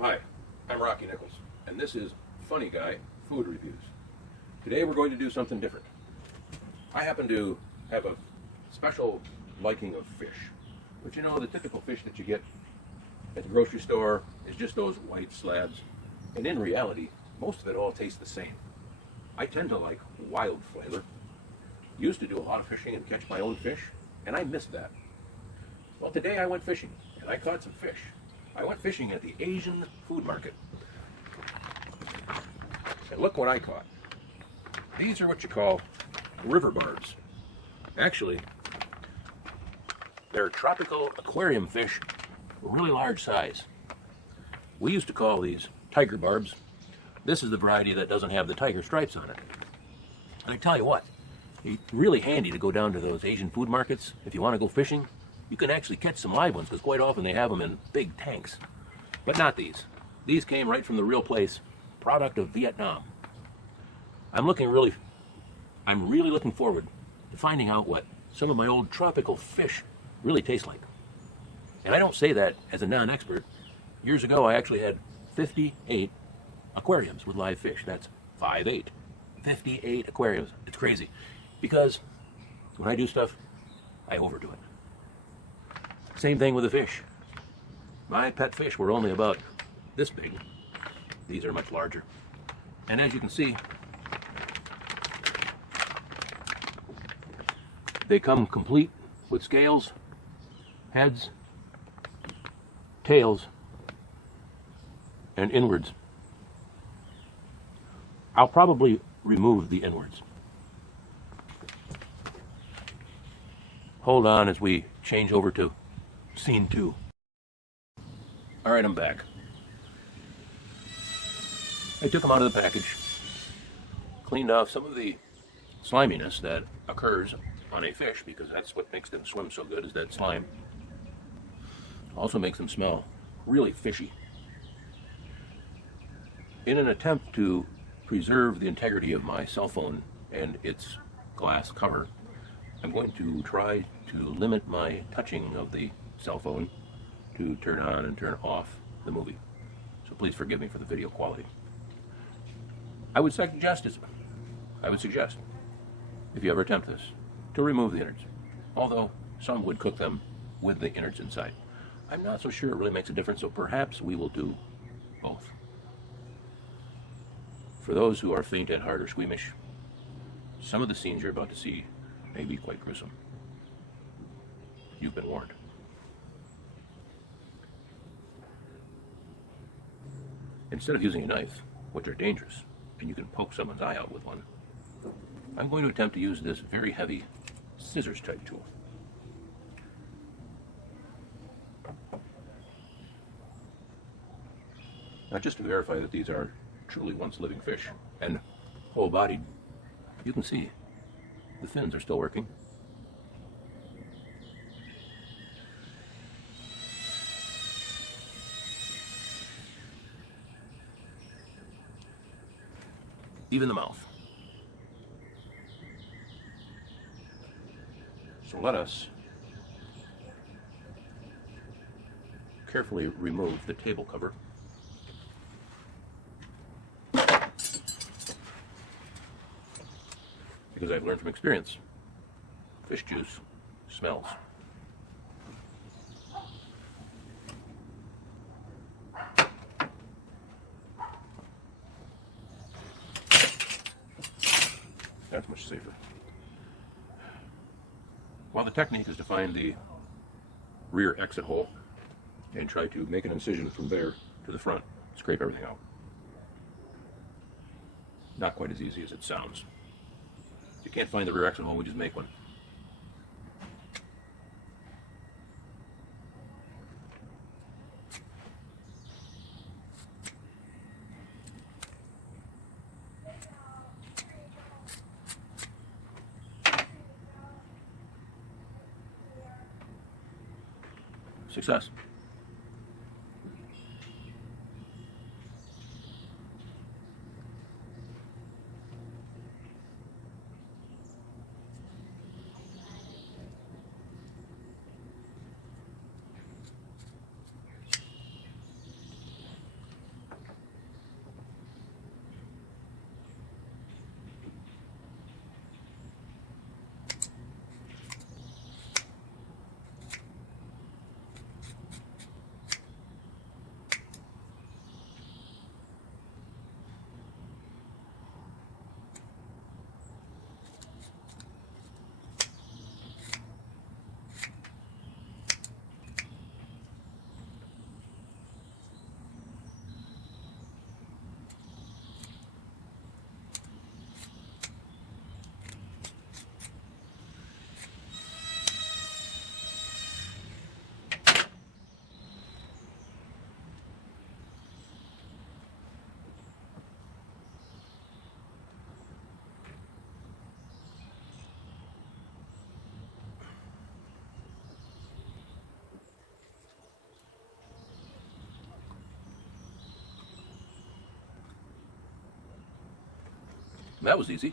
Hi, I'm Rocky Nichols, and this is Funny Guy Food Reviews. Today we're going to do something different. I happen to have a special liking of fish, but you know, the typical fish that you get at the grocery store is just those white slabs, and in reality, most of it all tastes the same. I tend to like wild flavor. Used to do a lot of fishing and catch my own fish, and I missed that. Well, today I went fishing, and I caught some fish. I went fishing at the Asian food market. And look what I caught. These are what you call river barbs. Actually, they're tropical aquarium fish, really large size. We used to call these tiger barbs. This is the variety that doesn't have the tiger stripes on it. And I tell you what, it's really handy to go down to those Asian food markets. If you want to go fishing, you can actually catch some live ones because quite often they have them in big tanks. But not these. These came right from the real place, product of Vietnam. I'm really looking forward to finding out what some of my old tropical fish really taste like. And I don't say that as a non-expert. Years ago, I actually had 58 aquariums with live fish. That's 5-8. 58 aquariums. It's crazy. Because when I do stuff, I overdo it. Same thing with the fish. My pet fish were only about this big. These are much larger. And as you can see, they come complete with scales, heads, tails, and inwards. I'll probably remove the inwards. Hold on as we change over to Scene 2. All right, I'm back. I took them out of the package, cleaned off some of the sliminess that occurs on a fish, because that's what makes them swim so good, is that slime. Also makes them smell really fishy. In an attempt to preserve the integrity of my cell phone and its glass cover, I'm going to try to limit my touching of the cell phone to turn on and turn off the movie. So please forgive me for the video quality. I would suggest, if you ever attempt this, to remove the innards. Although some would cook them with the innards inside. I'm not so sure it really makes a difference, so perhaps we will do both. For those who are faint at heart or squeamish, some of the scenes you're about to see may be quite gruesome. You've been warned. Instead of using a knife, which are dangerous, and you can poke someone's eye out with one, I'm going to attempt to use this very heavy scissors type tool. Now, just to verify that these are truly once living fish and whole bodied, you can see the fins are still working. Even the mouth. So let us carefully remove the table cover. Because I've learned from experience, fish juice smells. That's much safer. Well, the technique is to find the rear exit hole and try to make an incision from there to the front, scrape everything out. Not quite as easy as it sounds. If you can't find the rear exit hole, we just make one. Success. That was easy.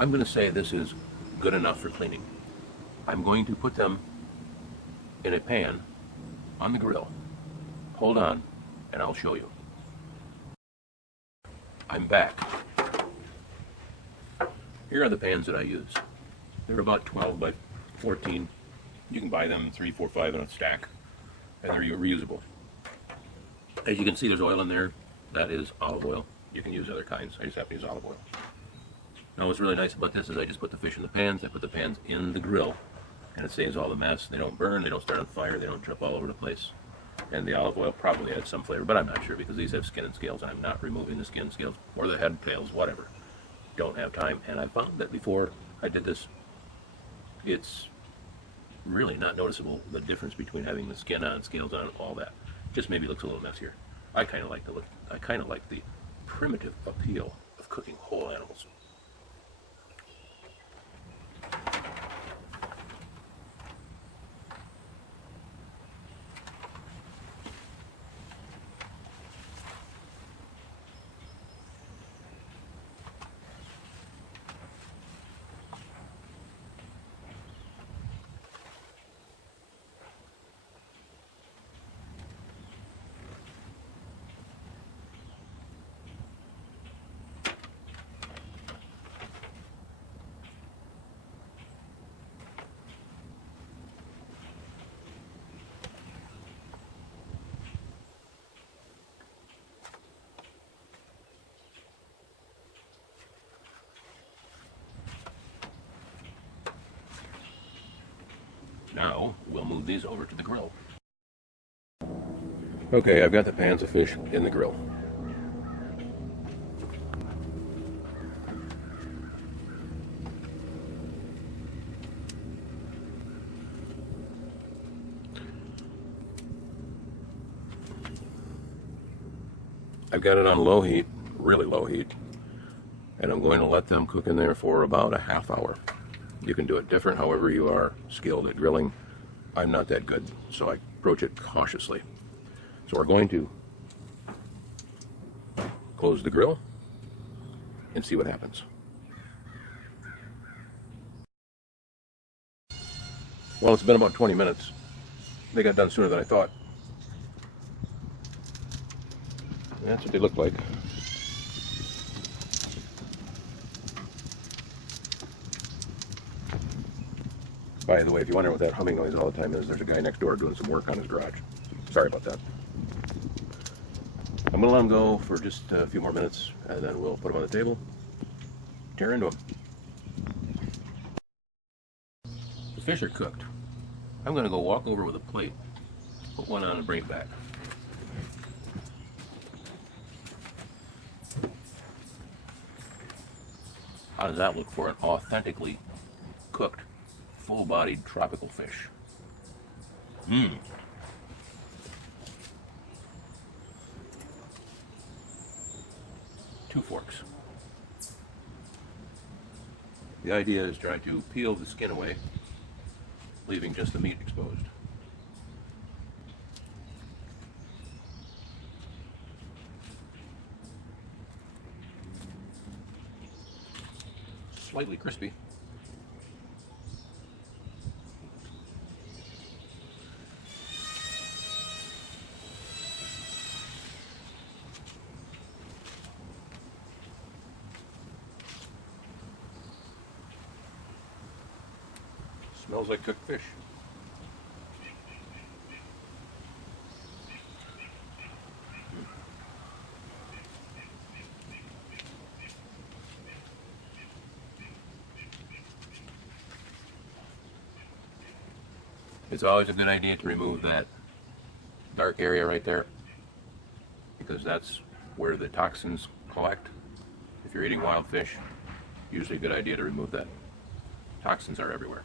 I'm going to say this is good enough for cleaning. I'm going to put them in a pan on the grill. Hold on, and I'll show you. I'm back. Here are the pans that I use. They're about 12 by 14. You can buy them 3, 4, 5 in a stack, and they're reusable. As you can see, there's oil in there. That is olive oil. You can use other kinds. I just happen to use olive oil. Now what's really nice about this is I just put the fish in the pans, I put the pans in the grill, and it saves all the mess. They don't burn, they don't start on fire, they don't drip all over the place. And the olive oil probably adds some flavor, but I'm not sure because these have skin and scales, and I'm not removing the skin, scales, or the head, tails, whatever. Don't have time, and I found that before I did this, it's really not noticeable, the difference between having the skin on, scales on, all that. Just maybe looks a little messier. I kind of like the look, I kind of like the primitive appeal of cooking whole animals. Now, we'll move these over to the grill. Okay, I've got the pans of fish in the grill. I've got it on low heat, really low heat, and I'm going to let them cook in there for about a half hour. You can do it different however you are skilled at grilling. I'm not that good, so I approach it cautiously. So we're going to close the grill and see what happens. Well, it's been about 20 minutes. They got done sooner than I thought. That's what they look like. By the way, if you wonder what that humming noise all the time is, there's a guy next door doing some work on his garage. Sorry about that. I'm going to let them go for just a few more minutes, and then we'll put them on the table, tear into them. The fish are cooked. I'm going to go walk over with a plate, put one on and bring it back. How does that look for an authentically cooked, full-bodied tropical fish? Mmm. 2 forks. The idea is try to peel the skin away, leaving just the meat exposed. Slightly crispy. Smells like cooked fish. It's always a good idea to remove that dark area right there, because that's where the toxins collect. If you're eating wild fish, usually a good idea to remove that. Toxins are everywhere.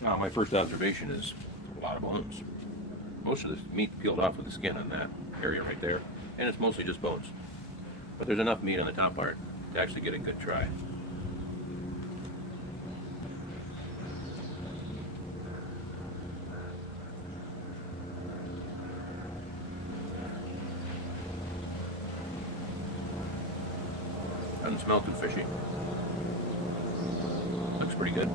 Now, my first observation is a lot of bones. Most of the meat peeled off with the skin on that area right there, and it's mostly just bones. But there's enough meat on the top part to actually get a good try. Doesn't smell too fishy. Looks pretty good.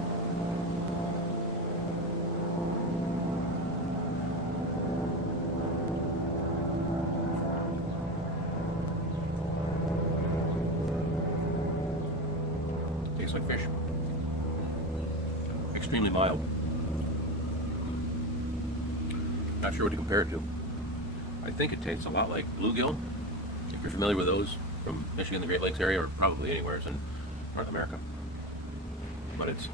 Tastes like fish. Extremely mild. Not sure what to compare it to. I think it tastes a lot like bluegill. If you're familiar with those from Michigan, the Great Lakes area, or probably anywhere in North America. But it's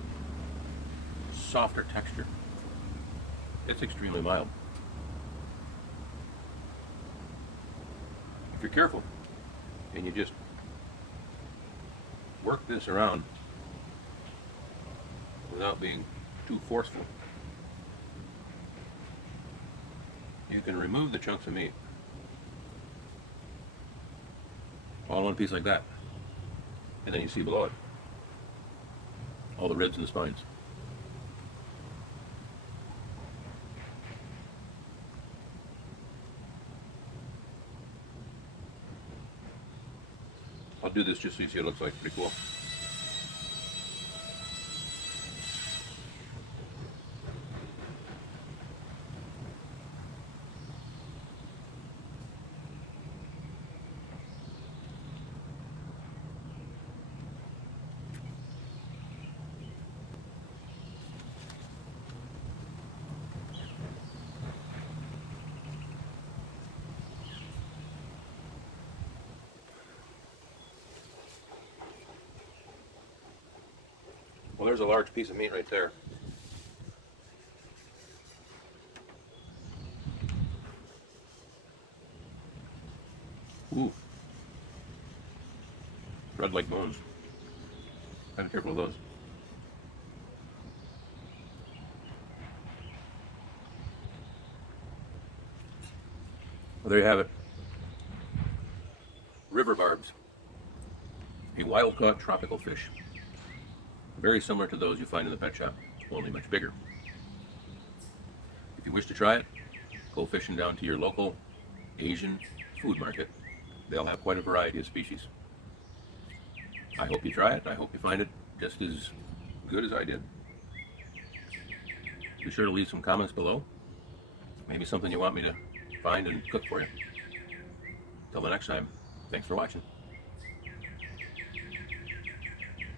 softer texture. It's extremely mild. If you're careful and you just work this around without being too forceful, you can remove the chunks of meat all in one piece like that, and then you see below it all the ribs and the spines. I'll do this just so you see what it looks like. Pretty cool. Well, there's a large piece of meat right there. Ooh. Red like bones. Kind of careful with those. Well, there you have it. River barbs. A wild-caught tropical fish. Very similar to those you find in the pet shop, only much bigger. If you wish to try it, go fishing down to your local Asian food market. They'll have quite a variety of species. I hope you try it. I hope you find it just as good as I did. Be sure to leave some comments below. Maybe something you want me to find and cook for you. Till the next time, thanks for watching.